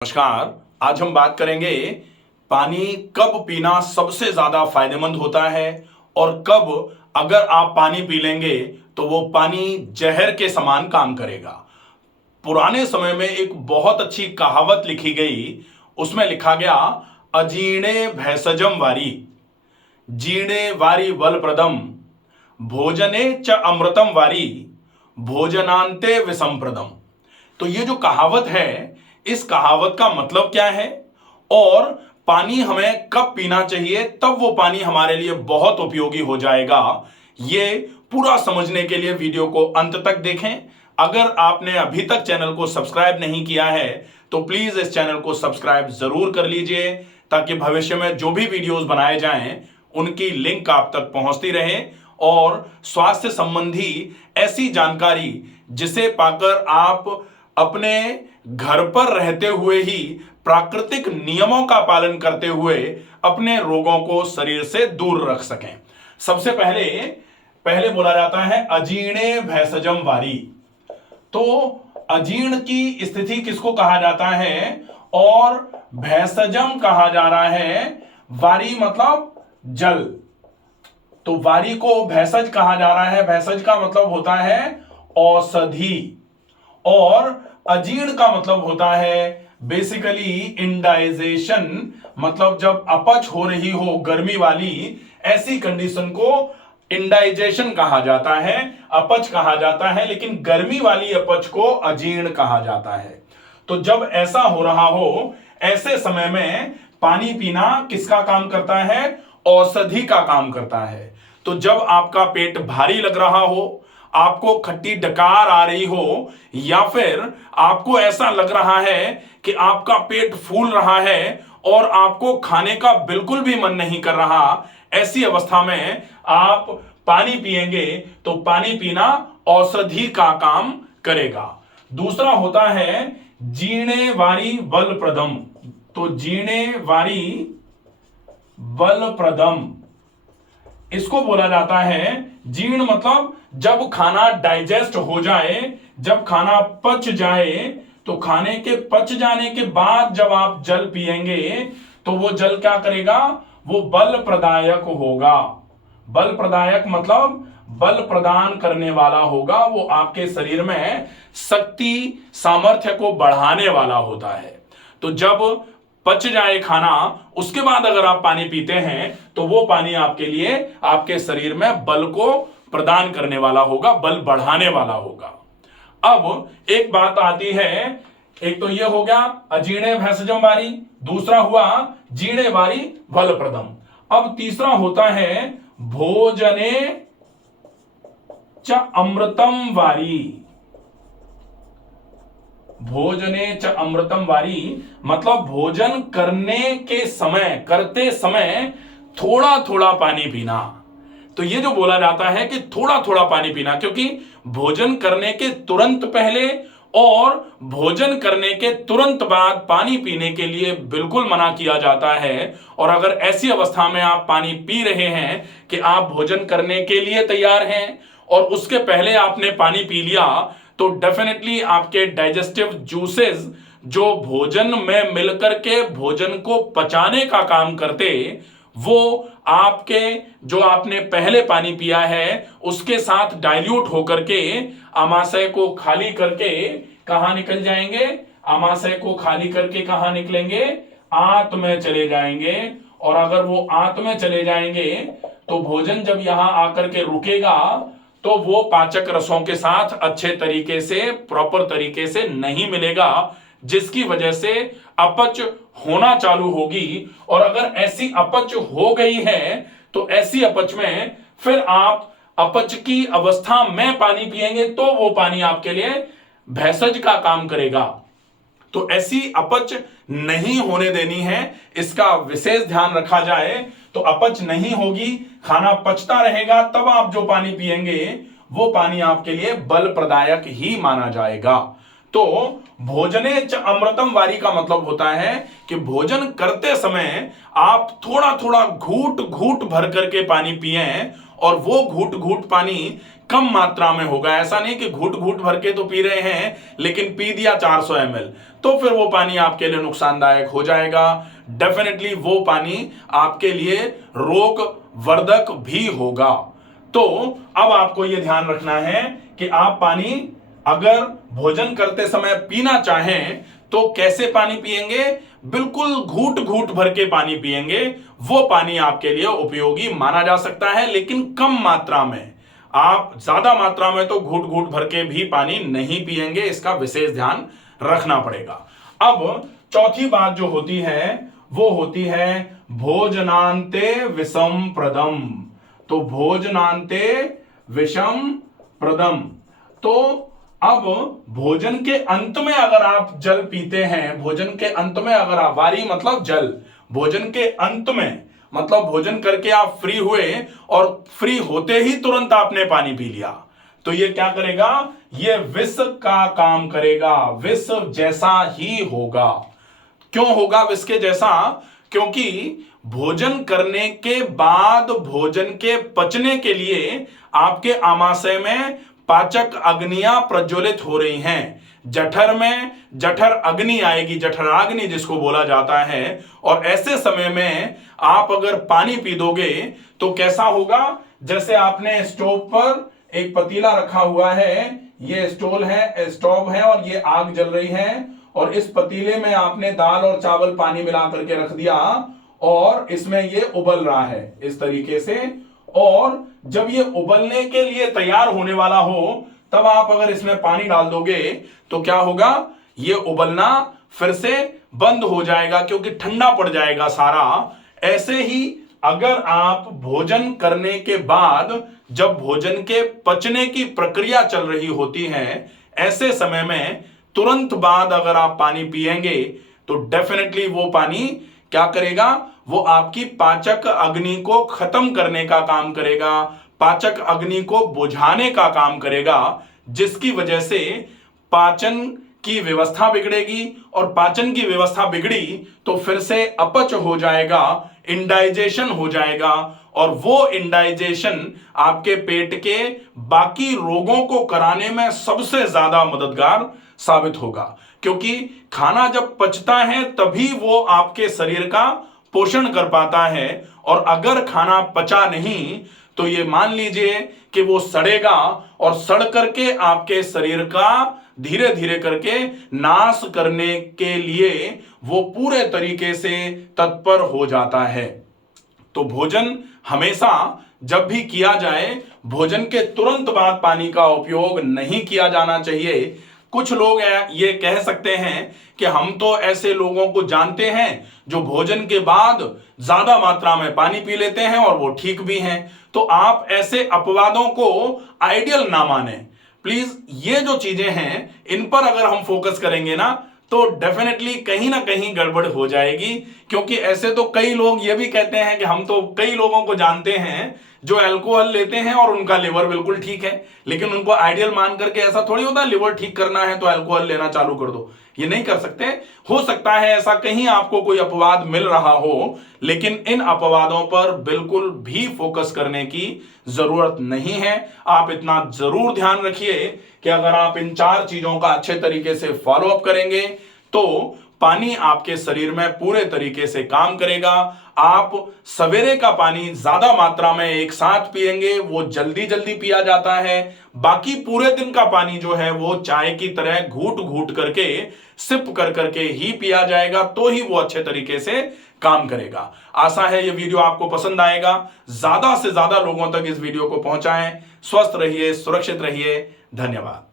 नमस्कार। आज हम बात करेंगे पानी कब पीना सबसे ज्यादा फायदेमंद होता है और कब अगर आप पानी पी लेंगे तो वो पानी जहर के समान काम करेगा। पुराने समय में एक बहुत अच्छी कहावत लिखी गई, उसमें लिखा गया अजीर्णे भैषजम वारी, जीर्णे वारी बलप्रदम, भोजने च अमृतम वारी, भोजनांते विषमप्रदम। तो ये जो कहावत है, इस कहावत का मतलब क्या है और पानी हमें कब पीना चाहिए तब वो पानी हमारे लिए बहुत उपयोगी हो जाएगा, ये पूरा समझने के लिए वीडियो को अंत तक देखें। अगर आपने अभी तक चैनल को सब्सक्राइब नहीं किया है तो प्लीज इस चैनल को सब्सक्राइब जरूर कर लीजिए, ताकि भविष्य में जो भी वीडियोस बनाए जाएं उनकी लिंक आप तक पहुंचती रहे और स्वास्थ्य संबंधी ऐसी जानकारी जिसे पाकर आप अपने घर पर रहते हुए ही प्राकृतिक नियमों का पालन करते हुए अपने रोगों को शरीर से दूर रख सकें। सबसे पहले बोला जाता है अजीर्णे भैषजम वारी। तो अजीर्ण की स्थिति किसको कहा जाता है और भैषजम कहा जा रहा है। वारी मतलब जल, तो वारी को भैषज कहा जा रहा है। भैषज का मतलब होता है औषधि और अजीर्ण का मतलब होता है बेसिकली इंडाइजेशन, मतलब जब अपच हो रही हो गर्मी वाली, ऐसी कंडीशन को इंडाइजेशन कहा जाता है, अपच कहा जाता है, लेकिन गर्मी वाली अपच को अजीर्ण कहा जाता है। तो जब ऐसा हो रहा हो, ऐसे समय में पानी पीना किसका काम करता है? औषधि का काम करता है। तो जब आपका पेट भारी लग रहा हो, आपको खट्टी डकार आ रही हो, या फिर आपको ऐसा लग रहा है कि आपका पेट फूल रहा है और आपको खाने का बिल्कुल भी मन नहीं कर रहा, ऐसी अवस्था में आप पानी पिएंगे तो पानी पीना औषधि का काम करेगा। दूसरा होता है जीर्णे वारी बलप्रदम। तो जीर्णे वारी बलप्रदम, इसको बोला जाता है जीर्ण मतलब जब खाना डाइजेस्ट हो जाए, जब खाना पच जाए, तो खाने के पच जाने के बाद जब आप जल पिएंगे तो वो जल क्या करेगा? वो बल प्रदायक होगा। बल प्रदायक मतलब बल प्रदान करने वाला होगा, वो आपके शरीर में शक्ति सामर्थ्य को बढ़ाने वाला होता है। तो जब पच जाए खाना, उसके बाद अगर आप पानी पीते हैं तो वो पानी आपके लिए आपके शरीर में बल को प्रदान करने वाला होगा, बल बढ़ाने वाला होगा। अब एक बात आती है, एक तो ये हो गया अजीर्णे भैषजम वारी, दूसरा हुआ जीर्णे वारी बलप्रदम। अब तीसरा होता है भोजने च अमृतम वारी। भोजने च अमृतम वारी मतलब भोजन करते समय थोड़ा थोड़ा पानी पीना। तो ये जो बोला जाता है कि थोड़ा थोड़ा पानी पीना, क्योंकि भोजन करने के तुरंत पहले और भोजन करने के तुरंत बाद पानी पीने के लिए बिल्कुल मना किया जाता है। और अगर ऐसी अवस्था में आप पानी पी रहे हैं कि आप भोजन करने के लिए तैयार हैं और उसके पहले आपने पानी पी लिया, तो डेफिनेटली आपके डाइजेस्टिव जूसेस जो भोजन में मिलकर के भोजन को पचाने का काम करते, वो आपके जो आपने पहले पानी पिया है उसके साथ डाइल्यूट होकर के आमाशय को खाली करके कहां निकल जाएंगे? आमाशय को खाली करके कहां निकलेंगे? आंत में चले जाएंगे। और अगर वो आंत में चले जाएंगे तो भोजन जब यहां आकर के रुकेगा तो वो पाचक रसों के साथ अच्छे तरीके से, प्रॉपर तरीके से नहीं मिलेगा, जिसकी वजह से अपच होना चालू होगी। और अगर ऐसी अपच हो गई है तो ऐसी अपच में फिर आप अपच की अवस्था में पानी पिएंगे तो वो पानी आपके लिए भैषज का काम करेगा। तो ऐसी अपच नहीं होने देनी है, इसका विशेष ध्यान रखा जाए। तो अपच नहीं होगी, खाना पचता रहेगा, तब आप जो पानी पिएंगे वो पानी आपके लिए बल प्रदायक ही माना जाएगा। तो भोजने च अमृतम वारी का मतलब होता है कि भोजन करते समय आप थोड़ा थोड़ा घूट घूट भर करके पानी पिएं, और वो घूट घूट पानी कम मात्रा में होगा। ऐसा नहीं कि घूट घूट भर के तो पी रहे हैं लेकिन पी दिया 400 ml, तो फिर वो पानी आपके लिए नुकसानदायक हो जाएगा। डेफिनेटली वो पानी आपके लिए रोग वर्धक भी होगा। तो अब आपको यह ध्यान रखना है कि आप पानी अगर भोजन करते समय पीना चाहें तो कैसे पानी पिएंगे? बिल्कुल घूट घूट भर के पानी पिएंगे। वो पानी आपके लिए उपयोगी माना जा सकता है, लेकिन कम मात्रा में। आप ज्यादा मात्रा में तो घूट घूट भर के भी पानी नहीं पिएंगे, इसका विशेष ध्यान रखना पड़ेगा। अब चौथी बात जो होती है वो होती है भोजनांते विषम प्रदम। तो भोजनांते विषम प्रदम, तो अब भोजन के अंत में अगर आप जल पीते हैं, भोजन के अंत में अगर आप, वारी मतलब जल, भोजन के अंत में मतलब भोजन करके आप फ्री हुए और फ्री होते ही तुरंत आपने पानी पी लिया, तो ये क्या करेगा? ये विष का काम करेगा, विष जैसा ही होगा। क्यों होगा विष के जैसा? क्योंकि भोजन करने के बाद भोजन के पचने के लिए आपके आमाशय में पाचक अग्नियां प्रज्वलित हो रही हैं। जठर में जठर अग्नि आएगी, जठराग्नि जिसको बोला जाता है। और ऐसे समय में आप अगर पानी पी दोगे तो कैसा होगा? जैसे आपने स्टोव पर एक पतीला रखा हुआ है, ये स्टोव है और ये आग जल रही है, और इस पतीले में आपने दाल और चावल पानी मिला करके रख दिया और इसमें ये उबल रहा है इस तरीके से। और जब ये उबलने के लिए तैयार होने वाला हो तब आप अगर इसमें पानी डाल दोगे तो क्या होगा? ये उबलना फिर से बंद हो जाएगा क्योंकि ठंडा पड़ जाएगा सारा। ऐसे ही अगर आप भोजन करने के बाद जब भोजन के पचने की प्रक्रिया चल रही होती है, ऐसे समय में तुरंत बाद अगर आप पानी पिएंगे तो डेफिनेटली वो पानी क्या करेगा? वो आपकी पाचक अग्नि को खत्म करने का काम करेगा, पाचक अग्नि को बुझाने का काम करेगा, जिसकी वजह से पाचन की व्यवस्था बिगड़ेगी। और पाचन की व्यवस्था बिगड़ी तो फिर से अपच हो जाएगा, इंडाइजेशन हो जाएगा, और वो इंडाइजेशन आपके पेट के बाकी रोगों को कराने में सबसे ज्यादा मददगार साबित होगा। क्योंकि खाना जब पचता है तभी वो आपके शरीर का पोषण कर पाता है, और अगर खाना पचा नहीं तो ये मान लीजिए कि वो सड़ेगा, और सड़ करके आपके शरीर का धीरे धीरे करके नाश करने के लिए वो पूरे तरीके से तत्पर हो जाता है। तो भोजन हमेशा जब भी किया जाए, भोजन के तुरंत बाद पानी का उपयोग नहीं किया जाना चाहिए। कुछ लोग ये कह सकते हैं कि हम तो ऐसे लोगों को जानते हैं जो भोजन के बाद ज्यादा मात्रा में पानी पी लेते हैं और वो ठीक भी हैं। तो आप ऐसे अपवादों को आइडियल ना माने प्लीज। ये जो चीजें हैं इन पर अगर हम फोकस करेंगे ना तो डेफिनेटली कहीं ना कहीं गड़बड़ हो जाएगी। क्योंकि ऐसे तो कई लोग ये भी कहते हैं कि हम तो कई लोगों को जानते हैं जो अल्कोहल लेते हैं और उनका लिवर बिल्कुल ठीक है, लेकिन उनको आइडियल मान करके ऐसा थोड़ी होता है लिवर ठीक करना है तो अल्कोहल लेना चालू कर दो। ये नहीं कर सकते। हो सकता है ऐसा कहीं आपको कोई अपवाद मिल रहा हो, लेकिन इन अपवादों पर बिल्कुल भी फोकस करने की जरूरत नहीं है। आप इतना जरूर ध्यान रखिए कि अगर आप इन 4 चीजों का अच्छे तरीके से फॉलो अप करेंगे तो पानी आपके शरीर में पूरे तरीके से काम करेगा। आप सवेरे का पानी ज्यादा मात्रा में एक साथ पिएंगे, वो जल्दी जल्दी पिया जाता है। बाकी पूरे दिन का पानी जो है वो चाय की तरह घूट घूट करके सिप कर करके ही पिया जाएगा, तो ही वो अच्छे तरीके से काम करेगा। आशा है ये वीडियो आपको पसंद आएगा। ज्यादा से ज्यादा लोगों तक इस वीडियो को पहुंचाएं। स्वस्थ रहिए, सुरक्षित रहिए। धन्यवाद।